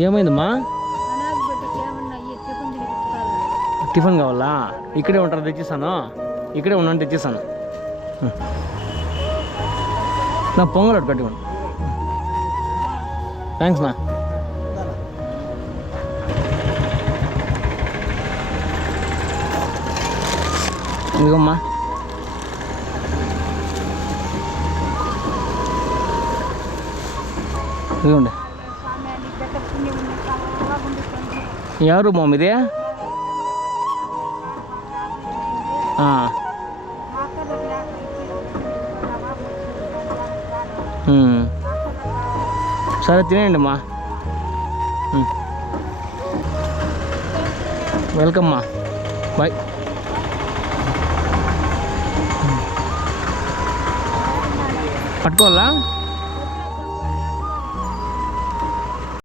ఏమైందమ్మా? టిఫిన్ కావాలా? ఇక్కడే ఉంటారు, తెచ్చిస్తాను. ఇక్కడే ఉన్నాను, తెచ్చిస్తాను. నా పొంగల్ ఒకటి కట్టుకోండి. థ్యాంక్స్ నా. ఇదిగోమ్మా. ఇదిగోండి. ఎవరు మామ ఇది? సరే తినేయండి అమ్మా. వెల్కమ్ మా. బాయ్. పట్టుకోవాలా?